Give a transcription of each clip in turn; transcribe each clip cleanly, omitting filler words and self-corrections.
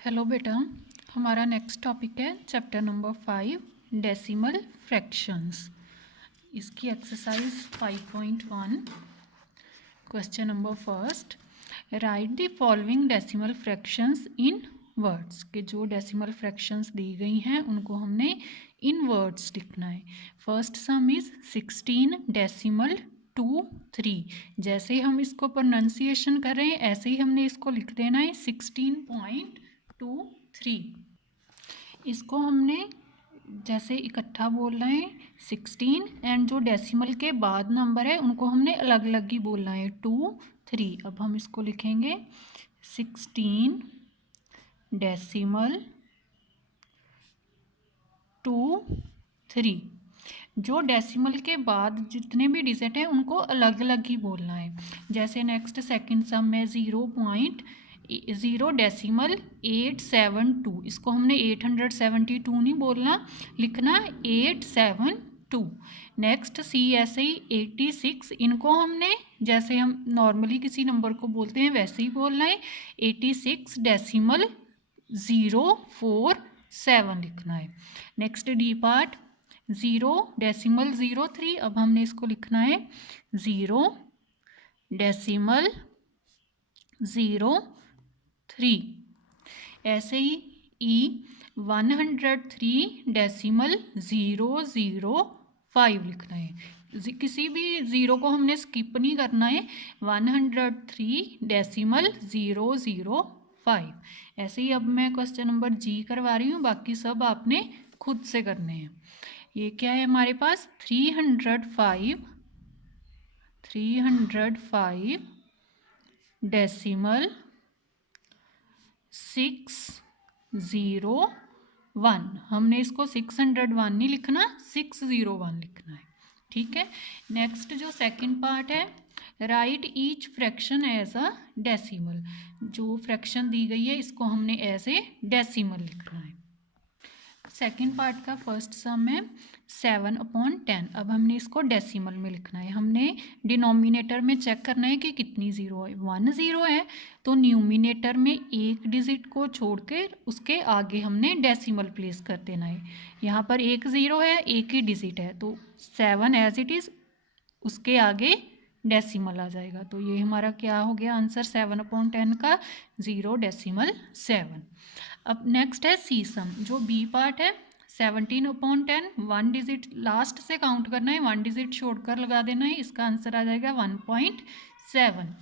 Hello बेटा, हमारा next topic है चैप्टर नंबर 5 डेसिमल फ्रैक्शंस। इसकी exercise 5.1 question number first, right the following decimal fractions in words. के जो डेसिमल फ्रैक्शंस दी गई हैं उनको हमने इन वर्ड्स लिखना है। First some is 16 decimal 2 3। जैसे ही हम इसको प्रोनाउंसिएशन कर रहे हैं ऐसे ही हमने इसको लिख देना है 16.23। इसको हमने जैसे इकट्ठा बोलना है 16 एंड जो डेसिमल के बाद नंबर है उनको हमने अलग अलग ही बोलना है 2 3। अब हम इसको लिखेंगे 16 डेसिमल 2 3। जो डेसिमल के बाद जितने भी डिजिट हैं उनको अलग अलग ही बोलना है। जैसे नेक्स्ट सेकंड सम में 0.0 डेसिमल 872, इसको हमने 872 नहीं बोलना, लिखना 872। नेक्स्ट CSI 86, इनको हमने जैसे हम नॉर्मली किसी नंबर को बोलते हैं वैसे ही बोलना है 86 डेसिमल 047 लिखना है। नेक्स्ट डी पार्ट 0 डेसिमल 03, अब हमने इसको लिखना है 0 डेसिमल 03। ऐसे ही E103 डेसिमल 005 लिखना है। किसी भी ज़ीरो को हमने स्किप नहीं करना है। 103 डेसिमल 005। ऐसे ही अब मैं क्वेश्चन नंबर जी करवा रही हूँ, बाकी सब आपने खुद से करने हैं। ये क्या है हमारे पास 305 डेसिमल 601। हमने इसको 601 नहीं लिखना, 601 लिखना है। ठीक है। नेक्स्ट जो सेकंड पार्ट है, write each fraction as a decimal. जो फ्रैक्शन दी गई है इसको हमने एज ए डेसिमल लिखना है। सेकेंड पार्ट का फर्स्ट सम है 7/10। अब हमने इसको डेसिमल में लिखना है। हमने डिनोमिनेटर में चेक करना है कि कितनी ज़ीरो है। 1 0 है तो न्यूमिनेटर में एक डिजिट को छोड़ के उसके आगे हमने डेसिमल प्लेस कर देना है। यहाँ पर एक ज़ीरो है, एक ही डिजिट है, तो 7 एज इट इज़ उसके आगे डेसिमल आ जाएगा। तो ये हमारा क्या हो गया आंसर 7/10 का 0 डेसिमल 7। अब नेक्स्ट है सी सम, जो बी पार्ट है 17/10। 1 डिजिट लास्ट से काउंट करना है, 1 डिजिट छोड़कर लगा देना है, इसका आंसर आ जाएगा 1.7।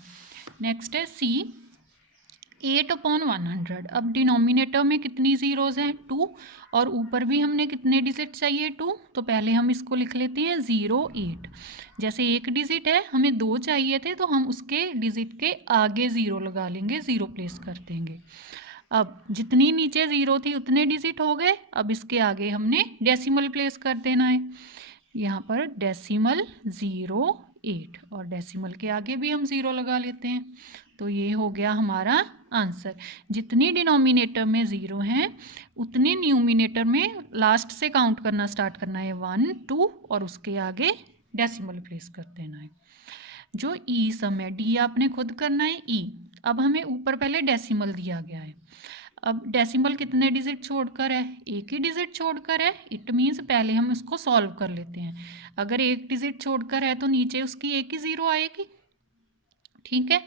नेक्स्ट है सी 8/100। अब डिनोमिनेटर में कितनी ज़ीरोज़ हैं 2, और ऊपर भी हमने कितने डिजिट चाहिए 2, तो पहले हम इसको लिख लेते हैं 08। जैसे एक डिजिट है, हमें 2 चाहिए थे, तो हम उसके डिजिट के आगे 0 लगा लेंगे, 0 प्लेस कर देंगे। अब जितनी नीचे 0 थी उतने डिजिट हो गए, अब इसके आगे हमने डेसिमल प्लेस कर देना है। यहाँ पर डेसिमल 08 और डेसिमल के आगे भी हम 0 लगा लेते हैं। तो ये हो गया हमारा आंसर। जितनी डिनोमिनेटर में 0 हैं उतने न्यूमिनेटर में लास्ट से काउंट करना स्टार्ट करना है 1 2, और उसके आगे डेसिमल प्लेस कर देना है। जो ई सम है, डी आपने खुद करना है ई। अब हमें ऊपर पहले डेसिमल दिया गया है। अब डेसिमल कितने डिजिट छोड़कर है, एक ही डिजिट छोड़कर है। इट मीन्स पहले हम इसको सॉल्व कर लेते हैं। अगर एक डिजिट छोड़कर है तो नीचे उसकी एक ही ज़ीरो आएगी। ठीक है।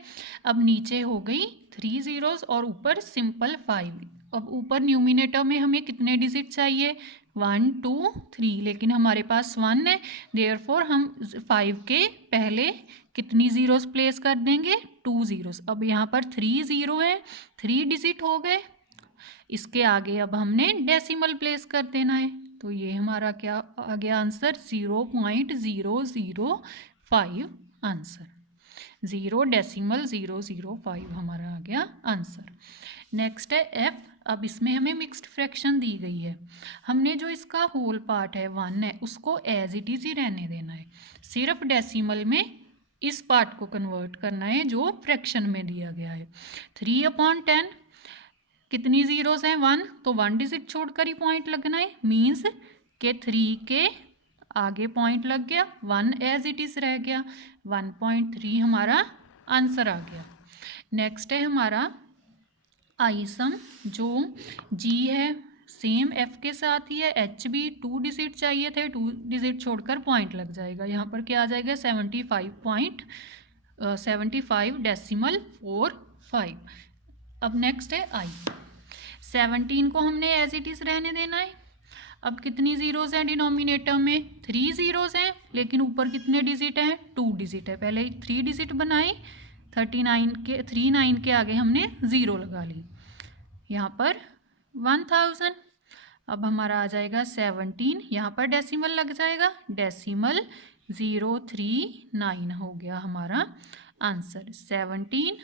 अब नीचे हो गई 3 ज़ीरोज़ और ऊपर सिंपल 5। अब ऊपर न्यूमिनेटर में हमें कितने डिजिट चाहिए 1 2 3, लेकिन हमारे पास 1 है, देयरफॉर हम 5 के पहले कितनी ज़ीरोज़ प्लेस कर देंगे 2 ज़ीरोज़। अब यहाँ पर 3 ज़ीरो है, 3 डिजिट हो गए, इसके आगे अब हमने डेसिमल प्लेस कर देना है। तो ये हमारा क्या आ गया आंसर 0.005 आंसर। 0 डेसिमल 005 हमारा आ गया आंसर। नेक्स्ट है एफ। अब इसमें हमें मिक्स्ड फ्रैक्शन दी गई है। हमने जो इसका होल पार्ट है 1 है उसको एज इट इज़ ही रहने देना है, सिर्फ डेसिमल में इस पार्ट को कन्वर्ट करना है जो फ्रैक्शन में दिया गया है। 3/10 कितनी ज़ीरोज़ हैं 1, तो 1 डिजिट छोड़कर ही पॉइंट लगना है, मीन्स के 3 के आगे पॉइंट लग गया, 1 एज इट इज़ रह गया, 1.3 हमारा आंसर आ गया। नेक्स्ट है हमारा आई सम जो जी है सेम एफ के साथ ही है, एच भी 2 डिजिट चाहिए थे, 2 डिजिट छोड़कर पॉइंट लग जाएगा। यहाँ पर क्या आ जाएगा 75.75 अब नेक्स्ट है आई। 17 को हमने एज इट इज़ रहने देना है। अब कितनी ज़ीरोज़ हैं डिनोमिनेटर में? 3 ज़ीरोज़ हैं, लेकिन ऊपर कितने डिजिट हैं? 2 डिजिट है। पहले 3 डिजिट बनाए, 39 के आगे हमने ज़ीरो लगा ली। यहाँ पर 1000। अब हमारा आ जाएगा 17, यहाँ पर डेसिमल लग जाएगा, डेसिमल 039 हो गया हमारा answer. 17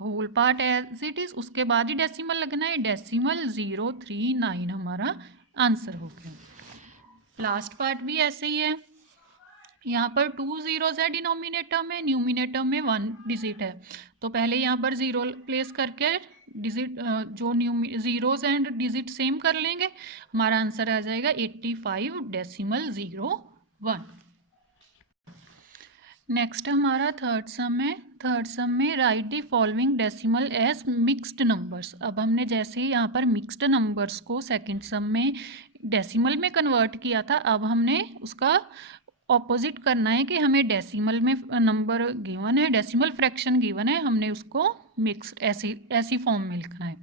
whole part as it is, उसके बाद ही डेसिमल लगना है, डेसिमल 039 हमारा आंसर हो गया। लास्ट पार्ट भी ऐसे ही है। यहाँ पर 2 ज़ीरोज़ है डिनोमिनेटर में, न्यूमिनेटर में 1 डिजिट है। तो पहले यहाँ पर ज़ीरो प्लेस करके डिजिट जो ज़ीरोज़ एंड डिजिट सेम कर लेंगे, हमारा आंसर आ जाएगा 85.01। नेक्स्ट हमारा थर्ड सम है। थर्ड सम में write the following decimal as mixed numbers. अब हमने जैसे यहाँ पर मिक्स्ड नंबर्स को सेकंड सम में डेसिमल में कन्वर्ट किया था, अब हमने उसका ऑपोजिट करना है कि हमें डेसिमल में नंबर गिवन है, डेसिमल फ्रैक्शन गिवन है, हमने उसको मिक्स्ड ऐसी फॉर्म में लिखना है।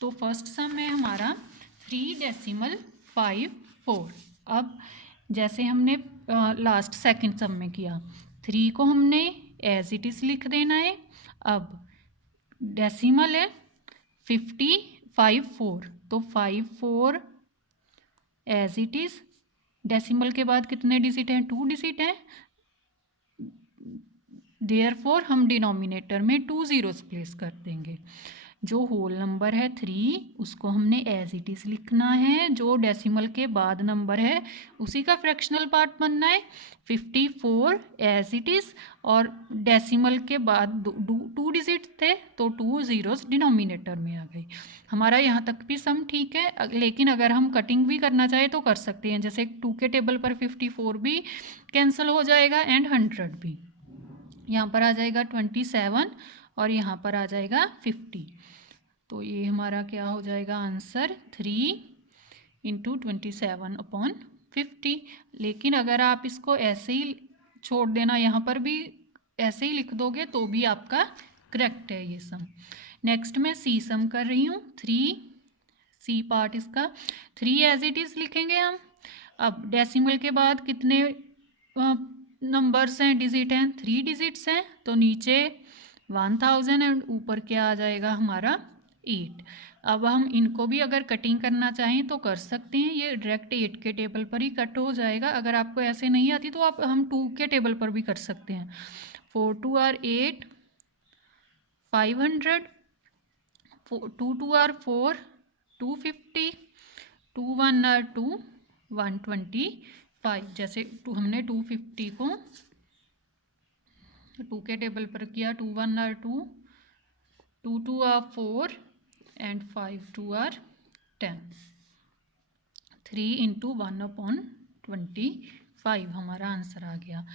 तो फर्स्ट सम है हमारा 3.54। अब जैसे हमने लास्ट सेकंड सम में किया, 3 को हमने एज इट इज़ लिख देना है। अब डेसिमल है 54, तो 54 एज इट इज़, डेसिमल के बाद कितने डिजिट हैं? 2 डिजिट हैं, देयरफॉर हम डिनोमिनेटर में 2 ज़ीरोज़ प्लेस कर देंगे। जो होल नंबर है 3, उसको हमने एज इट इज़ लिखना है, जो डेसिमल के बाद नंबर है उसी का फ्रैक्शनल पार्ट बनना है। 54 एज इट इज़, और डेसिमल के बाद 2 डिजिट थे, तो 2 ज़ीरोज़ डिनोमिनेटर में आ गई। हमारा यहाँ तक भी सम ठीक है, लेकिन अगर हम कटिंग भी करना चाहें तो कर सकते हैं। जैसे 2 के टेबल पर 54 भी कैंसिल हो जाएगा एंड 100 भी। यहाँ पर आ जाएगा 27 और यहाँ पर आ जाएगा 50। तो ये हमारा क्या हो जाएगा आंसर 3 × 27/50। लेकिन अगर आप इसको ऐसे ही छोड़ देना, यहाँ पर भी ऐसे ही लिख दोगे तो भी आपका करेक्ट है ये सम। नेक्स्ट मैं सी सम कर रही हूँ। 3 सी पार्ट इसका 3 एज इट इज़ लिखेंगे हम। अब डेसिमल के बाद कितने नंबर्स हैं, डिजिट हैं? 3 डिजिट्स हैं, तो नीचे 1000 एंड ऊपर क्या आ जाएगा हमारा 8। अब हम इनको भी अगर कटिंग करना चाहें तो कर सकते हैं, ये डायरेक्ट 8 के टेबल पर ही कट हो जाएगा। अगर आपको ऐसे नहीं आती तो आप हम 2 के टेबल पर भी कर सकते हैं। 4 2 आर 8, 500, 2 2 आर 4, 250, 2 1 आर 2, 125। जैसे हमने 250 को 2 के टेबल पर किया, 2 1 आर 2, 2 2 आर 4 एंड 5 2 आर 10। 3 × 1/25 हमारा आंसर आ गया।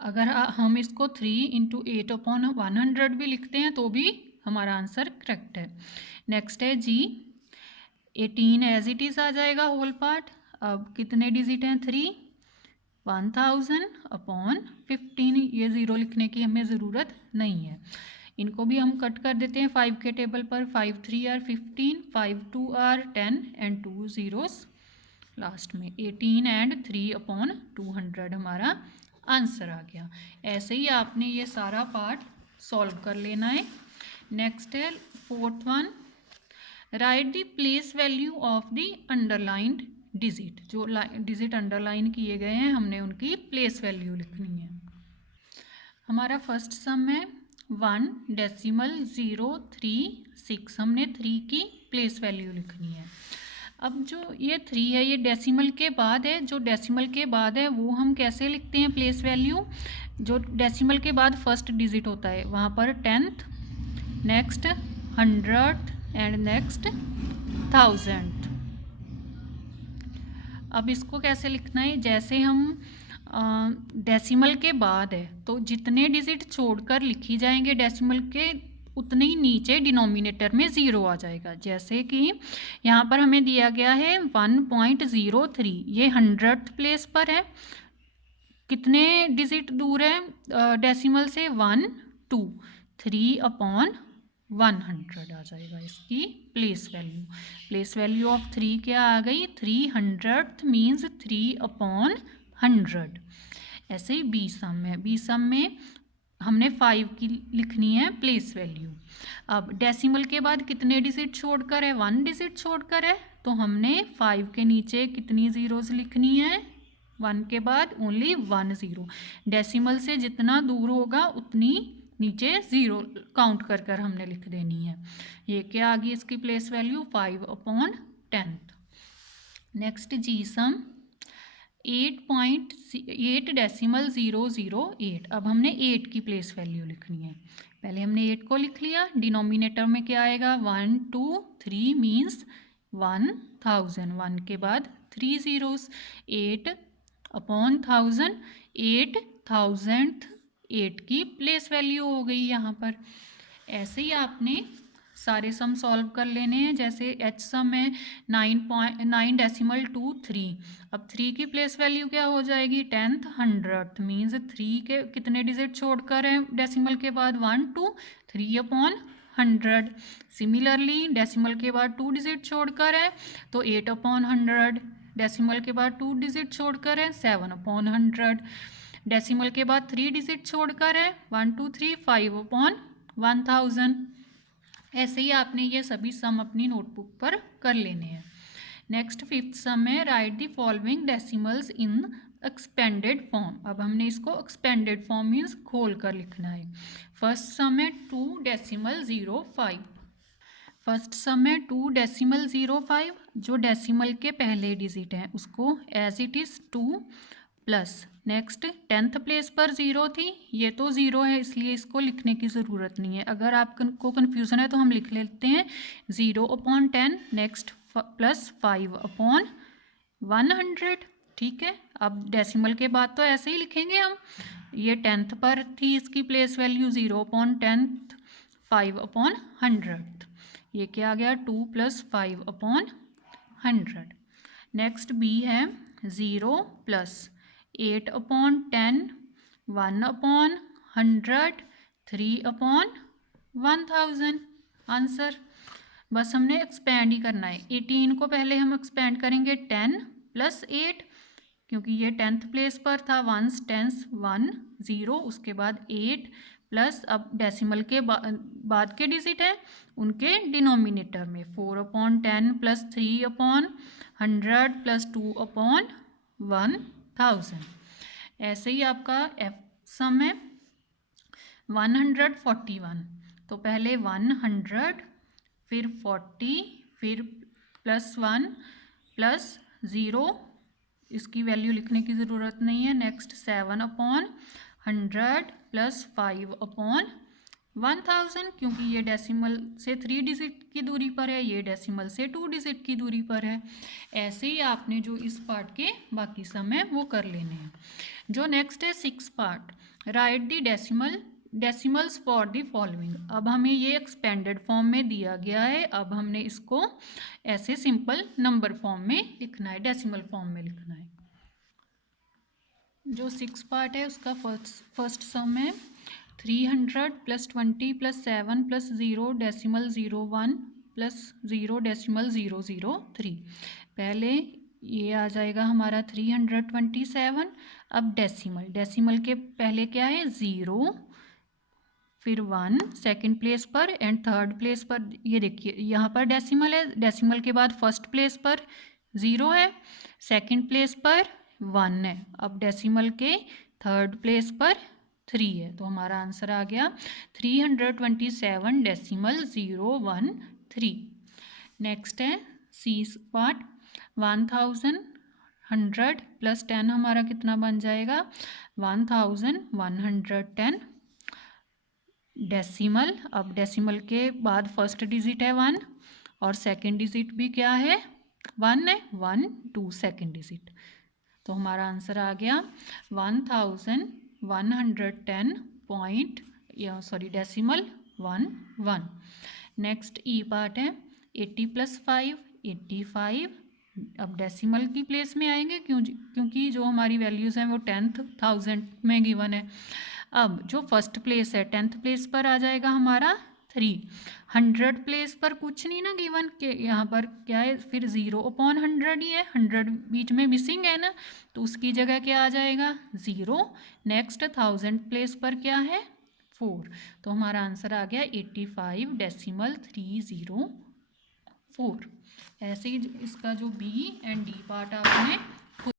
अगर हम इसको 3 × 8/100 भी लिखते हैं तो भी हमारा आंसर करेक्ट है। नेक्स्ट है जी। 18 एज इट इज़ आ जाएगा होल पार्ट। अब कितने डिजिट हैं? 3, 1000/15। ये ज़ीरो लिखने की हमें ज़रूरत नहीं है। इनको भी हम कट कर देते हैं 5 के टेबल पर। 5 3 आर 15, 5 2 आर 10 एंड 2 ज़ीरोज़ लास्ट में। 18 एंड 3/200 हमारा आंसर आ गया। ऐसे ही आपने ये सारा पार्ट सॉल्व कर लेना है। नेक्स्ट है fourth one, right the place value of the underlined digit. जो डिजिट अंडरलाइन किए गए हैं हमने उनकी प्लेस वैल्यू लिखनी है। हमारा फर्स्ट सम है 1.036। हमने 3 की प्लेस वैल्यू लिखनी है। अब जो ये 3 है ये डेसिमल के बाद है, जो डेसिमल के बाद है वो हम कैसे लिखते हैं प्लेस वैल्यू? जो डेसिमल के बाद फर्स्ट डिजिट होता है वहाँ पर 10th, next 100th and next 1000। अब इसको कैसे लिखना है? जैसे हम डेसिमल के बाद है तो जितने डिजिट छोड़कर लिखी जाएंगे डेसिमल के उतने ही नीचे डिनोमिनेटर में 0 आ जाएगा। जैसे कि यहाँ पर हमें दिया गया है 1.03, ये 100th प्लेस पर है। कितने डिजिट दूर है डेसिमल से? 1 2, 3/100 आ जाएगा इसकी place value. Place value of 3 क्या आ गई? 300th means 3/100। ऐसे ही बी सम है। बी सम में हमने 5 की लिखनी है प्लेस वैल्यू। अब डेसिमल के बाद कितने डिजिट छोड़कर है? 1 डिजिट छोड़कर है, तो हमने 5 के नीचे कितनी ज़ीरोज़ लिखनी है? 1 के बाद ओनली 1 ज़ीरो। डेसिमल से जितना दूर होगा उतनी नीचे ज़ीरो काउंट कर कर हमने लिख देनी है। ये क्या आ गई इसकी प्लेस वैल्यू? 5/10। नेक्स्ट जी सम 8.8.008। अब हमने 8 की प्लेस वैल्यू लिखनी है। पहले हमने 8 को लिख लिया। डिनोमिनेटर में क्या आएगा? 1 2 3 मीन्स 1000। 1 के बाद 3 ज़ीरोज़। 8/1000, 8000th 8 की प्लेस वैल्यू हो गई यहाँ पर। ऐसे ही आपने सारे सम सॉल्व कर लेने हैं। जैसे एच सम है 9.923। अब 3 की प्लेस वैल्यू क्या हो जाएगी? 10th 100th मीन्स 3 के कितने डिजिट छोड़कर है डेसिमल के बाद? 1 2, 3/100। सिमिलरली डेसिमल के बाद 2 डिजिट छोड़कर है तो 8/100। डेसिमल के बाद 2 डिजिट छोड़कर है 7/100। डेसिमल के बाद 3 डिजिट छोड़कर है 1 2 3 5/1000। ऐसे ही आपने ये सभी सम अपनी नोटबुक पर कर लेने हैं। नेक्स्ट 5th सम है right the following decimals in expanded form. अब हमने इसको एक्सपेंडेड फॉर्म मीन्स खोल कर लिखना है। फर्स्ट सम है 2.05। फर्स्ट सम है 2.05। जो डेसिमल के पहले डिजिट हैं उसको as it is 2 plus next 10th place पर 0 थी, ये तो 0 है इसलिए इसको लिखने की ज़रूरत नहीं है। अगर आपको कन्फ्यूज़न है तो हम लिख लेते हैं 0/10 नेक्स्ट प्लस 5/100। ठीक है। अब डेसिमल के बाद तो ऐसे ही लिखेंगे हम। ये 10th पर थी, इसकी प्लेस वैल्यू 0/10 5/100। ये क्या आ गया? 2 + 5/100। नेक्स्ट बी है 0 + 8/10 1/100 3/1000। आंसर बस हमने एक्सपेंड ही करना है। 18 को पहले हम एक्सपेंड करेंगे 10 + 8 क्योंकि ये 10th प्लेस पर था। 1s 10s 1 0 उसके बाद 8 प्लस अब डेसिमल के बाद के डिजिट है उनके डिनोमिनेटर में 4/10 + 3/100 + 2/1000। ऐसे ही आपका एफ सम है 141। तो पहले 100 फिर 40 फिर +1 +0, इसकी वैल्यू लिखने की ज़रूरत नहीं है। नेक्स्ट 7/100 + 5/1000 क्योंकि ये डेसिमल से 3 डिजिट की दूरी पर है, ये डेसिमल से 2 डिजिट की दूरी पर है। ऐसे ही आपने जो इस पार्ट के बाकी सम है वो कर लेने हैं। जो नेक्स्ट है 6 part right the decimals for the following. अब हमें ये एक्सपेंडेड फॉर्म में दिया गया है। अब हमने इसको ऐसे सिंपल नंबर फॉर्म में लिखना है, डेसिमल फॉर्म में लिखना है। जो 6 पार्ट है उसका फर्स्ट सम है 300 + 20 + 7 + 0 डेसिमल 01 + 0 डेसिमल 003। पहले ये आ जाएगा हमारा 327। अब डेसिमल के पहले क्या है? 0 फिर 1 सेकंड प्लेस पर एंड थर्ड प्लेस पर। ये देखिए यहाँ पर डेसिमल है, डेसिमल के बाद फर्स्ट प्लेस पर 0 है, सेकंड प्लेस पर 1 है। अब डेसिमल के थर्ड प्लेस पर 3 है, तो हमारा आंसर आ गया 327.013। नेक्स्ट है सी पार्ट 1100 + 10 हमारा कितना बन जाएगा? 1110 डेसिमल। अब डेसिमल के बाद फर्स्ट डिजिट है 1 और सेकंड डिजिट भी क्या है? 1 है। 1 2 सेकंड डिजिट, तो हमारा आंसर आ गया 1110 डेसिमल 1 1। नेक्स्ट ई पार्ट है 80 + 5 85। अब डेसिमल की प्लेस में आएंगे क्योंकि जो हमारी वैल्यूज़ हैं वो 10,000 में गिवन है। अब जो फर्स्ट प्लेस है 10th प्लेस पर आ जाएगा हमारा 3। 100 प्लेस पर कुछ नहीं ना गिवन के, यहाँ पर क्या है फिर 0/100 ही है, 100 बीच में मिसिंग है ना, तो उसकी जगह क्या आ जाएगा 0। नेक्स्ट 1000 प्लेस पर क्या है 4, तो हमारा आंसर आ गया 85.304। ऐसे ही इसका जो बी एंड डी पार्ट आपने